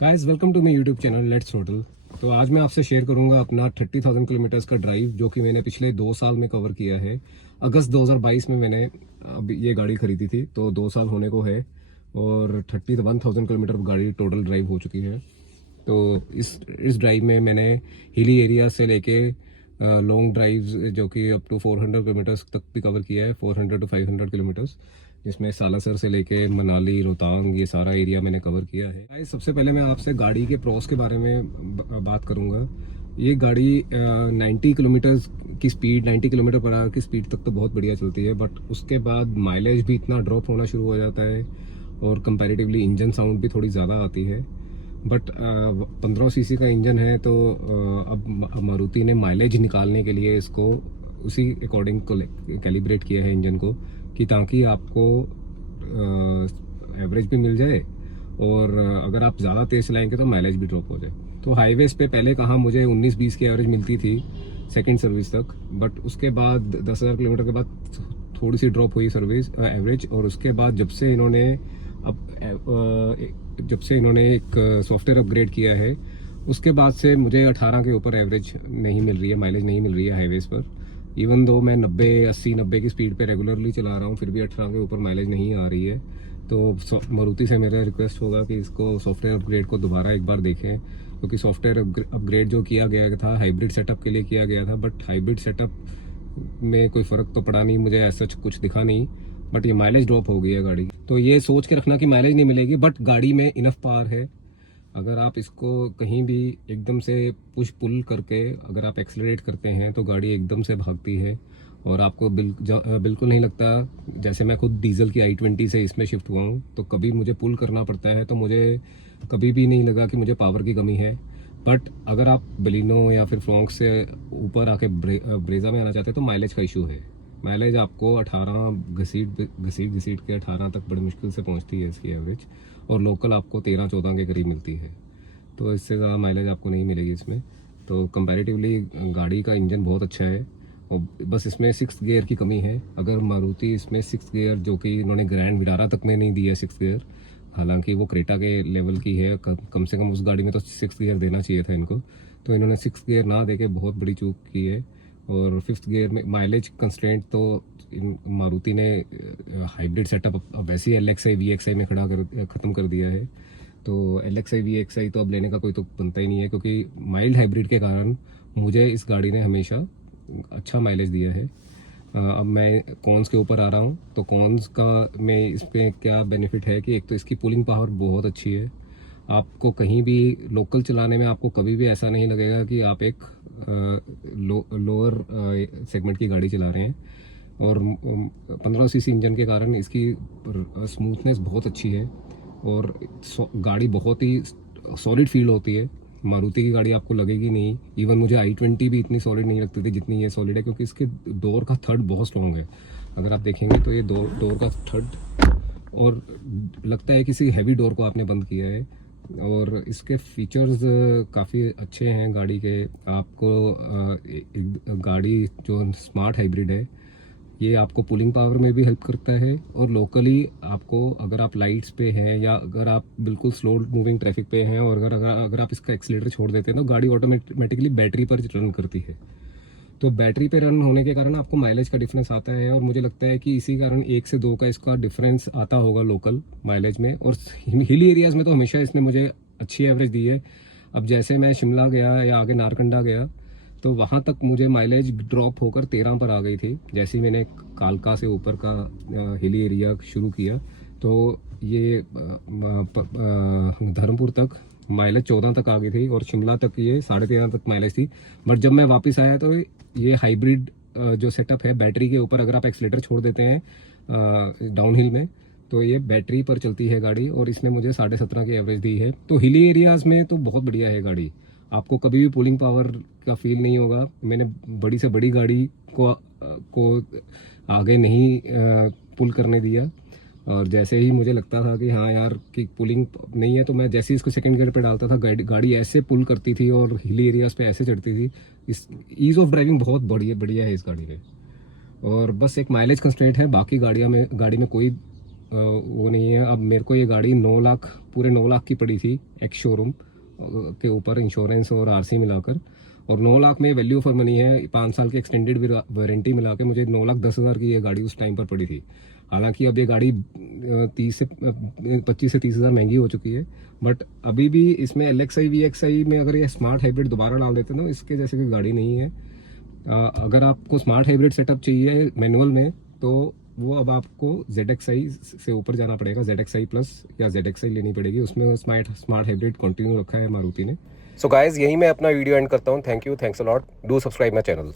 Guys welcome to my YouTube channel let's hotel. तो आज मैं आपसे शेयर करूंगा अपना 30,000 किलोमीटर्स का ड्राइव जो कि मैंने पिछले 2 साल में कवर किया है। अगस्त 2022 में मैंने अब ये गाड़ी खरीदी थी, तो 2 साल होने को है और 31,000 किलोमीटर गाड़ी टोटल ड्राइव हो चुकी है। तो इस ड्राइव में मैंने हिली एरिया से लेके लॉन्ग ड्राइव्स जो कि अप टू 400 किलोमीटर्स तक भी कवर किया है, 400 टू 500 किलोमीटर्स, जिसमें सालासर से लेके मनाली रोहतांग ये सारा एरिया मैंने कवर किया है। गाइस, सबसे पहले मैं आपसे गाड़ी के प्रोस के बारे में बात करूंगा। ये गाड़ी 90 किलोमीटर की स्पीड, 90 किलोमीटर पर आवर की स्पीड तक तो बहुत बढ़िया चलती है, बट उसके बाद माइलेज भी इतना ड्रॉप होना शुरू हो जाता है और कंपैरेटिवली इंजन साउंड भी थोड़ी ज़्यादा आती है। बट 15 सीसी का इंजन है, तो अब मारुति ने माइलेज निकालने के लिए इसको उसी अकॉर्डिंग को कैलिब्रेट किया है इंजन को, कि ताकि आपको एवरेज भी मिल जाए और अगर आप ज़्यादा तेज़ चलाएंगे तो माइलेज भी ड्रॉप हो जाए। तो हाईवेज पे पहले कहाँ मुझे 19-20 की एवरेज मिलती थी सेकंड सर्विस तक, बट उसके बाद 10,000 किलोमीटर के बाद थोड़ी सी ड्रॉप हुई सर्विस एवरेज। और उसके बाद जब से इन्होंने एक सॉफ्टवेयर अपग्रेड किया है, उसके बाद से मुझे 18 के ऊपर एवरेज नहीं मिल रही है, माइलेज नहीं मिल रही है हाईवेज पर। इवन दो मैं 90 की स्पीड पे रेगुलरली चला रहा हूँ, फिर भी 18 के ऊपर माइलेज नहीं आ रही है। तो मारुति से मेरा रिक्वेस्ट होगा कि इसको सॉफ्टवेयर अपग्रेड को दोबारा एक बार देखें, क्योंकि सॉफ्टवेयर अपग्रेड जो किया गया था हाइब्रिड सेटअप के लिए किया गया था, बट हाइब्रिड सेटअप में कोई फ़र्क तो पड़ा नहीं मुझे, ऐसा कुछ दिखा नहीं, बट ये माइलेज ड्रॉप हो गई है गाड़ी। तो ये सोच के रखना कि माइलेज नहीं मिलेगी, बट गाड़ी में इनफ पावर है। अगर आप इसको कहीं भी एकदम से पुश पुल करके अगर आप एक्सेलरेट करते हैं तो गाड़ी एकदम से भागती है और आपको बिल्कुल नहीं लगता। जैसे मैं खुद डीजल की i20 से इसमें शिफ्ट हुआ हूँ, तो कभी मुझे पुल करना पड़ता है, तो मुझे कभी भी नहीं लगा कि मुझे पावर की कमी है। बट अगर आप बलिनो या फिर फ्रोंक्स से ऊपर आके ब्रेजा में आना चाहते हैं तो माइलेज का इशू है। माइलेज आपको 18 घसीट के 18 तक बड़ी मुश्किल से पहुंचती है इसकी एवरेज, और लोकल आपको 13-14 के करीब मिलती है। तो इससे ज़्यादा माइलेज आपको नहीं मिलेगी इसमें। तो कंपैरेटिवली गाड़ी का इंजन बहुत अच्छा है, और बस इसमें 6th गियर की कमी है। अगर मारुति इसमें 6th गियर, जो कि इन्होंने ग्रैंड विटारा तक में नहीं दिया 6th गियर, हालांकि वो क्रेटा के लेवल की है, कम से कम उस गाड़ी में तो 6th गियर देना चाहिए था इनको, तो इन्होंने 6th गियर ना देके बहुत बड़ी चूक की है। और 5th गियर में माइलेज कंस्ट्रेंट तो मारुति ने हाइब्रिड सेटअप अब वैसे ही LXi VXi में ख़त्म कर दिया है। तो LXi VXi तो अब लेने का कोई तो बनता ही नहीं है, क्योंकि माइल्ड हाइब्रिड के कारण मुझे इस गाड़ी ने हमेशा अच्छा माइलेज दिया है। अब मैं कॉन्स के ऊपर आ रहा हूँ, तो कॉन्स का में इस पर क्या बेनिफिट है कि एक तो इसकी पुलिंग पावर बहुत अच्छी है। आपको कहीं भी लोकल चलाने में आपको कभी भी ऐसा नहीं लगेगा कि आप एक लोअर सेगमेंट की गाड़ी चला रहे हैं। और 15 सीसी इंजन के कारण इसकी स्मूथनेस बहुत अच्छी है और गाड़ी बहुत ही सॉलिड फील होती है। मारुति की गाड़ी आपको लगेगी नहीं। इवन मुझे i20 भी इतनी सॉलिड नहीं लगती थी जितनी ये सॉलिड है, क्योंकि इसके डोर का थर्ड बहुत स्ट्रॉन्ग है। अगर आप देखेंगे तो ये डोर का थर्ड, और लगता है किसी हैवी डोर को आपने बंद किया है। और इसके फीचर्स काफ़ी अच्छे हैं गाड़ी के। आपको गाड़ी जो स्मार्ट हाइब्रिड है, ये आपको पुलिंग पावर में भी हेल्प करता है, और लोकली आपको अगर आप लाइट्स पे हैं या अगर आप बिल्कुल स्लो मूविंग ट्रैफिक पे हैं और अगर आप इसका एक्सीलरेटर छोड़ देते हैं तो गाड़ी ऑटोमेटिकली बैटरी पर रन करती है। तो बैटरी पे रन होने के कारण आपको माइलेज का डिफरेंस आता है, और मुझे लगता है कि इसी कारण 1 से 2 का इसका डिफरेंस आता होगा लोकल माइलेज में। और हिली एरियाज़ में तो हमेशा इसने मुझे अच्छी एवरेज दी है। अब जैसे मैं शिमला गया या आगे नारकंडा गया, तो वहाँ तक मुझे माइलेज ड्रॉप होकर 13 पर आ गई थी। जैसे ही मैंने कालका से ऊपर का हिली एरिया शुरू किया, तो ये धर्मपुर तक माइलेज 14 तक आ गई थी, और शिमला तक ये 13.5 तक माइलेज थी। बट जब मैं वापस आया तो ये हाइब्रिड जो सेटअप है, बैटरी के ऊपर अगर आप एक्सीलरेटर छोड़ देते हैं डाउन हिल में, तो ये बैटरी पर चलती है गाड़ी, और इसने मुझे 17.5 की एवरेज दी है। तो हिली एरियाज़ में तो बहुत बढ़िया है गाड़ी, आपको कभी भी पुलिंग पावर का फील नहीं होगा। मैंने बड़ी से बड़ी गाड़ी को आगे नहीं पुल करने दिया, और जैसे ही मुझे लगता था कि हाँ यार कि पुलिंग नहीं है, तो मैं जैसे ही इसको सेकंड गियर पे डालता था गाड़ी ऐसे पुल करती थी और हिली एरियाज पे ऐसे चढ़ती थी। इस ईज ऑफ ड्राइविंग बहुत बढ़िया है इस गाड़ी में। और बस एक माइलेज कंस्ट्रेंट है, बाकी गाड़ी में कोई वो नहीं है। अब मेरे को ये गाड़ी 9 लाख, पूरे 9 लाख की पड़ी थी एक्स शोरूम के ऊपर, इंश्योरेंस और आरसी मिलाकर, और 9 लाख में वैल्यू फॉर मनी है। 5 साल की एक्सटेंडेड वारंटी मिला के मुझे 9,10,000 की ये गाड़ी उस टाइम पर पड़ी थी। हालांकि अब ये गाड़ी 25 से 30 हज़ार महंगी हो चुकी है, बट अभी भी इसमें LXi VXi में अगर ये स्मार्ट हाइब्रिड दोबारा डाल देते ना, इसके जैसे कोई गाड़ी नहीं है। अगर आपको स्मार्ट हाइब्रिड सेटअप चाहिए मैनुअल में, तो वो अब आपको ZXi से ऊपर जाना पड़ेगा, ZXi प्लस या ZXi लेनी पड़ेगी। उसमें स्मार्ट हाइब्रिड कंटिन्यू रखा है मारुति ने। सो गाइज, यही मैं अपना वीडियो एंड करता हूँ। Thank you, thanks a lot, do subscribe my channel.